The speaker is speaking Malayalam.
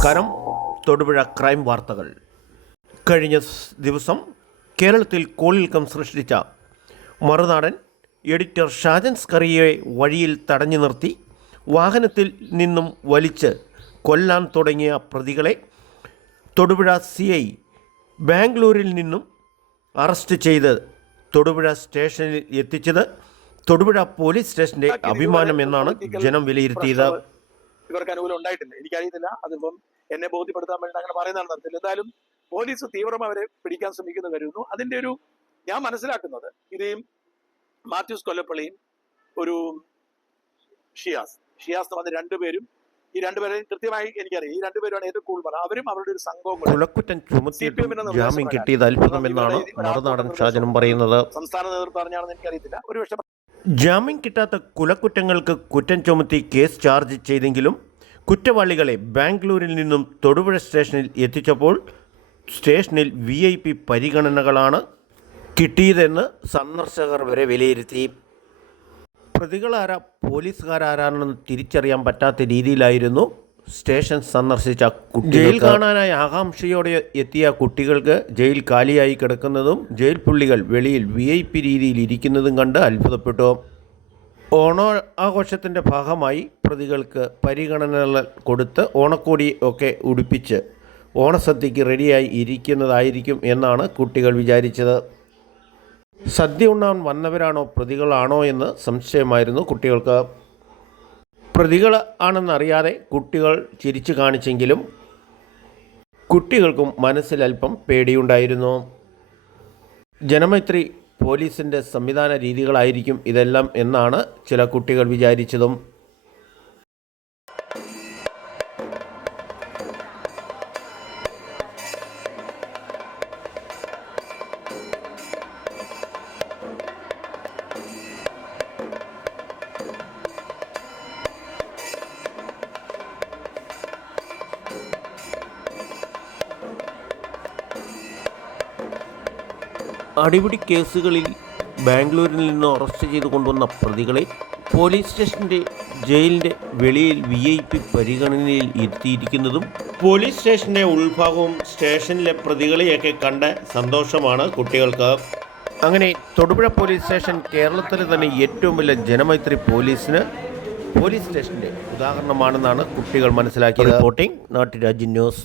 നമസ്കാരം. തൊടുപുഴ ക്രൈം വാർത്തകൾ. കഴിഞ്ഞ ദിവസം കേരളത്തിൽ കോളിൽക്കം സൃഷ്ടിച്ച മറുനാടൻ എഡിറ്റർ ഷാജൻ സ്കറിയെ വഴിയിൽ തടഞ്ഞു നിർത്തി വാഹനത്തിൽ നിന്നും വലിച്ച് കൊല്ലാൻ തുടങ്ങിയ പ്രതികളെ തൊടുപുഴ സി ഐ ബാംഗ്ലൂരിൽ നിന്നും അറസ്റ്റ് ചെയ്ത് തൊടുപുഴ സ്റ്റേഷനിൽ എത്തിച്ചത് തൊടുപുഴ പോലീസ് സ്റ്റേഷന്റെ അഭിമാനം എന്നാണ് ജനം വിലയിരുത്തിയത്. ഇവർക്ക് അനുകൂലം ഉണ്ടായിട്ടില്ല. എനിക്കറിയത്തില്ല. അതിപ്പം എന്നെ ബോധ്യപ്പെടുത്താൻ വേണ്ടി അങ്ങനെ പറയുന്നതാണ് നടത്തില്ല എന്തായാലും പോലീസ് തീവ്രം അവരെ പിടിക്കാൻ ശ്രമിക്കുന്നു കരുതുന്നു. അതിന്റെ ഒരു ഞാൻ മനസ്സിലാക്കുന്നത് ഇത് ഈ മാത്യൂസ് കൊല്ലപ്പള്ളിയും ഒരു ഷിയാസ്. ഷിയാസ് എന്ന് പറഞ്ഞ രണ്ടുപേരും ഈ രണ്ടുപേരെയും കൃത്യമായി എനിക്കറിയാം. ഈ രണ്ടുപേരുമാണ് ഏറ്റവും കൂടുതൽ അവരും അവരുടെ ഒരു സംഘവും ചുമത്തിയിട്ടും ജാമ്യം കിട്ടിയത് അത്ഭുതമെന്നാണ് മറുനാടൻ ഷാജനും പറയുന്നത്. സംസ്ഥാന നേതൃത്വം അറിഞ്ഞാണെന്ന് എനിക്കറിയത്തില്ല. ഒരു പക്ഷേ ജാമ്യം കിട്ടാത്ത കുലക്കുറ്റങ്ങൾക്ക് കുറ്റം ചുമത്തി കേസ് ചാർജ് ചെയ്തെങ്കിലും കുറ്റവാളികളെ ബാംഗ്ലൂരിൽ നിന്നും തൊടുപുഴ സ്റ്റേഷനിൽ എത്തിച്ചപ്പോൾ സ്റ്റേഷനിൽ വി ഐ പി പരിഗണനകളാണ് കിട്ടിയതെന്ന് സന്ദർശകർ വരെ വിലയിരുത്തി. പ്രതികളാരാ പോലീസുകാരാരാണെന്ന് തിരിച്ചറിയാൻ പറ്റാത്ത രീതിയിലായിരുന്നു സ്റ്റേഷൻ സന്ദർശിച്ച ജയിൽ കാണാനായി ആകാംക്ഷയോടെ എത്തിയ കുട്ടികൾക്ക് ജയിൽ കാലിയായി കിടക്കുന്നതും ജയിൽ പുള്ളികൾ വെളിയിൽ വി ഐ പി രീതിയിൽ ഇരിക്കുന്നതും കണ്ട് അത്ഭുതപ്പെട്ടു. ഓണ ആഘോഷത്തിന്റെ ഭാഗമായി പ്രതികൾക്ക് പരിഗണന കൊടുത്ത് ഓണക്കോടി ഒക്കെ ഉടുപ്പിച്ച് ഓണസദ്യക്ക് റെഡിയായി ഇരിക്കുന്നതായിരിക്കും എന്നാണ് കുട്ടികൾ വിചാരിച്ചത്. സദ്യ ഉണ്ണാൻ വന്നവരാണോ പ്രതികളാണോ എന്ന് സംശയമായിരുന്നു കുട്ടികൾക്ക്. പ്രതികൾ ആണെന്നറിയാതെ കുട്ടികൾ ചിരിച്ചു കാണിച്ചെങ്കിലും കുട്ടികൾക്കും മനസ്സിലല്പം പേടിയുണ്ടായിരുന്നു. ജനമൈത്രി പോലീസിന്റെ സംവിധാന രീതികളായിരിക്കും ഇതെല്ലാം എന്നാണ് ചില കുട്ടികൾ വിചാരിച്ചതും. അടിപിടി കേസുകളിൽ ബാംഗ്ലൂരിൽ നിന്ന് അറസ്റ്റ് ചെയ്ത് കൊണ്ടുവന്ന പ്രതികളെ പോലീസ് സ്റ്റേഷന്റെ ജയിലിന്റെ വെളിയിൽ വി ഐ പി പരിഗണനയിൽ ഇരുത്തിയിരിക്കുന്നതും പോലീസ് സ്റ്റേഷന്റെ ഉൾഭാഗവും സ്റ്റേഷനിലെ പ്രതികളെയൊക്കെ കണ്ട സന്തോഷമാണ് കുട്ടികൾക്ക്. അങ്ങനെ തൊടുപുഴ പോലീസ് സ്റ്റേഷൻ കേരളത്തിലെ തന്നെ ഏറ്റവും വലിയ ജനമൈത്രി പോലീസിന് പോലീസ് സ്റ്റേഷന്റെ ഉദാഹരണമാണെന്നാണ് കുട്ടികൾ മനസ്സിലാക്കിയത്. Reporting നാട്ടുരാജ്യ news